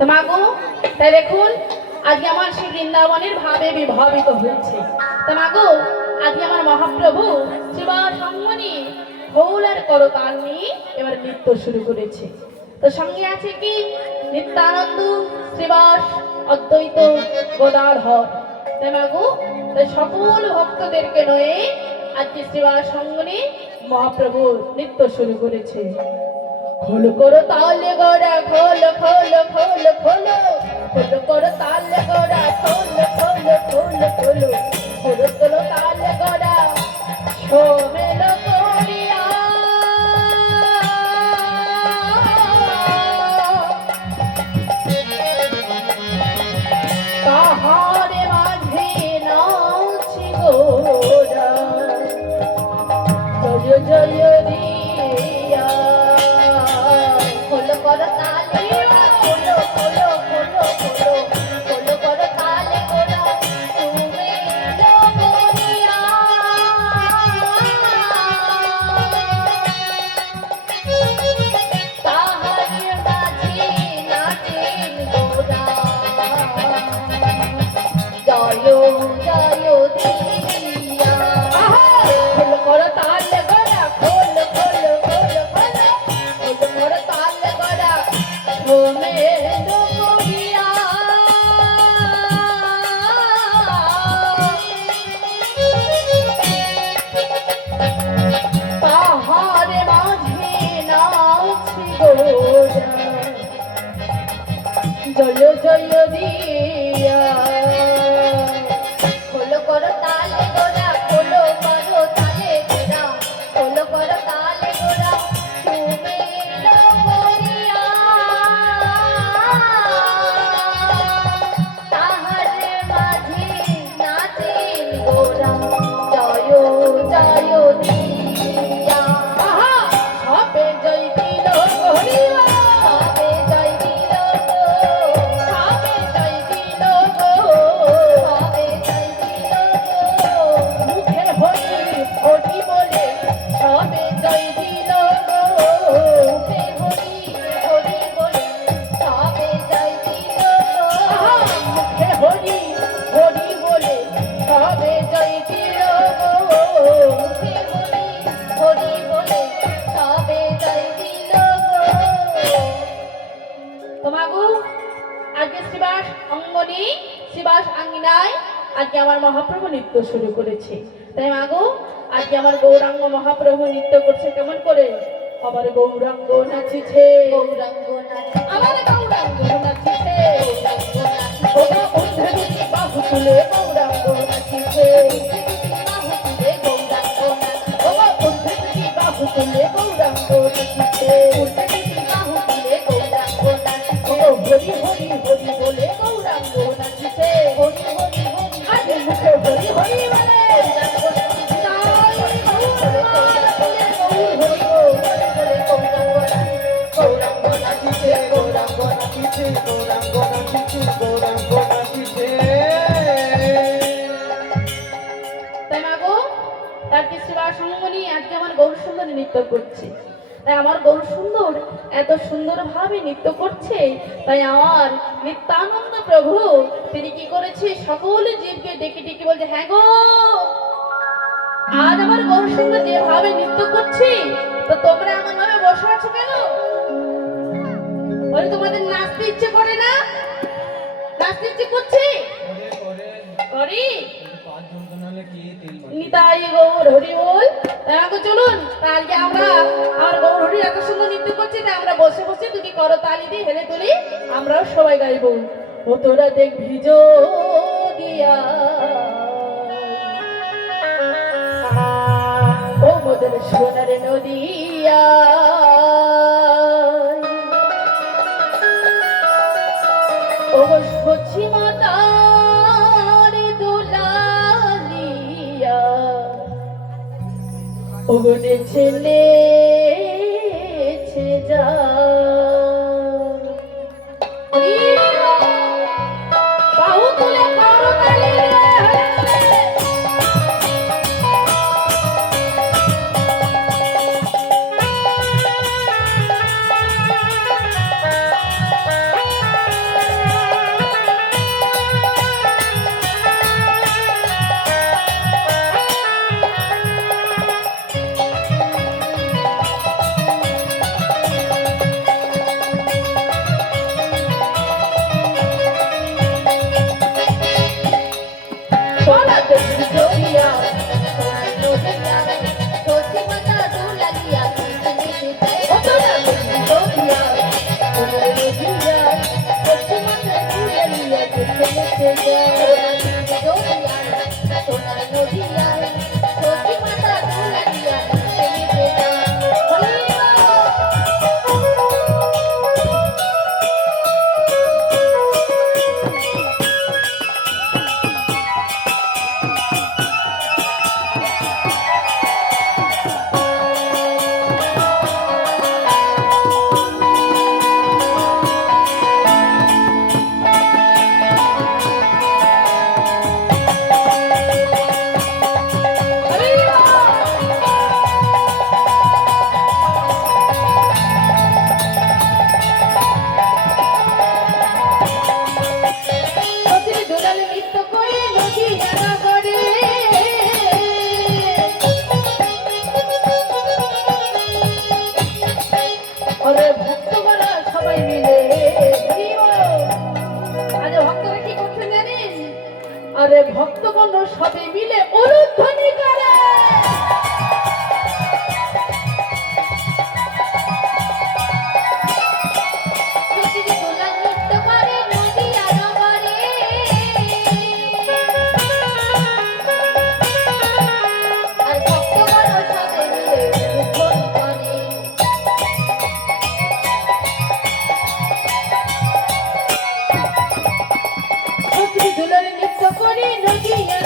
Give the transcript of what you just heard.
তো মাগো তাই দেখুন আজকে আমার সেই বৃন্দাবনের ভাবে বিভাবিত হয়েছে। তো মাগো আজকে আমার মহাপ্রভু শিবা সঙ্গনী হৌলার করতাল নিয়ে এবার নৃত্য শুরু করেছে। তো সঙ্গে আছে কি নিত্যানন্দ, শ্রীবাস, অদ্বৈত, গদাধর। তাই মাগো তাই সকল ভক্তদেরকে নয়ে আজকে শ্রীবাস সঙ্গনী মহাপ্রভু নৃত্য শুরু করেছে। খোল করো তালে গোড়া খোল খোল খোল খোল খোল করো তালে গোড়া খোল খোল খোল খোল খোল করো তালে গোড়া সোমেল করিয়া তাহারে মাঝে নাচি গোড়া জয় জয় দিয়া খোলো করো তালে খোলো খোলো খোলো খোলো খোলো করো তালে গোড়া তুমি লোকরিয়া তাহারে মাঝে নাচেন গোড়া জয় জয় দিয়া খোলো করো তালে গোড়া খোল খোল খোল খোল খোল করো তালে গোড়া সোমেল করিয়া তাহারে মাঝে নাচি গোড়া জয় জয় দিয়া খোলো করো তালে গোড়া খোলো করো তালে গোড়া খোলো করো তালে গোড়া সুমেল করিয়া তাহারে মাঝে নাচেন গোড়া জয় জয় দিয়া সবে জয় দিল হরিবা সবে জয় দিল সবে জয় দিল সবে জয় দিল মুখে হরি হরি বলে সবে জয় দিল মুখে হরি হরি বলে সবে জয় দিল মুখে হরি হরি বলে সবে জয় দিল মুখে হরি হরি বলে সবে জয় দিল। তোমাগো আজকে শ্রীবাস অঙ্গনে শ্রীবাস আঙ্গিনায় আজকে আমার মহাপ্রভু নৃত্য শুরু করেছে। তাই মাগো আজকে আমার গৌরাঙ্গ মহাপ্রভু নৃত্য করছে কেমন করে? আমার গৌরাঙ্গ নাচিছে গৌরাঙ্গ নাচিছে আমার গৌরাঙ্গ নাচিছে বাহু তুলে গৌরাঙ্গ নাচিছে বাহু তুলে গৌরাঙ্গ নাচিছে বাহু তুলে গৌরাঙ্গ নাচিছে বাহু তুলে গৌরাঙ্গ নাচিছে হরি হরি হরি বলে গৌরাঙ্গ নাচিছে হরি হরি হরি আরে মুখে হরি হরি বলে তাই মাগো তার কৃষ্ণবার সঙ্গনী আজকে আমার গৌর সুন্দর নৃত্য করছে। তাই আমার গৌর সুন্দর এত সুন্দর ভাবে নৃত্য করছে। তাই আমার নিত্যানন্দ প্রভু তিনি কি করেছে সকল জীবকে ডেকে ডেকে বলছে হ্যাঁ গো আজ আমার গৌর সুন্দর যেভাবে নৃত্য করছি তো তোমরা এমন ভাবে বসে আছো কেন? বলে তোমাদের নাচতে ইচ্ছে করে না? নাচতে ইচ্ছে করছে করি নিতাই গৌর হরি বল। তাই চলুন আজকে আমরা আমার গৌর হরি এত সুন্দর নৃত্য করছি তাই আমরা বসে বসে তুমি করো তালি দিয়ে হেলে তুলি আমরাও সবাই গাইব। ও তোরা দেখবি দিয়া ও মোদের সোনার নদিয়া ও বসছি মাতার দোলালিয়া ও গোটে ছেলে যা বাহু তুলে করো তালি নদিয়ায় পশ্চিমাতে ঘুরে নিয়ে যেতে যায় সোনার নদিয়ায় পশ্চিমাতা ঘুরে নিয়ে যেতে যায় আরে ভক্তগণরা সবাই মিলে আরে ভক্তরা কি করছেন জানেন? আরে ভক্তগণ সবাই মিলে উলুধ্বনি করে দুলার নৃত্য করে নদিয়া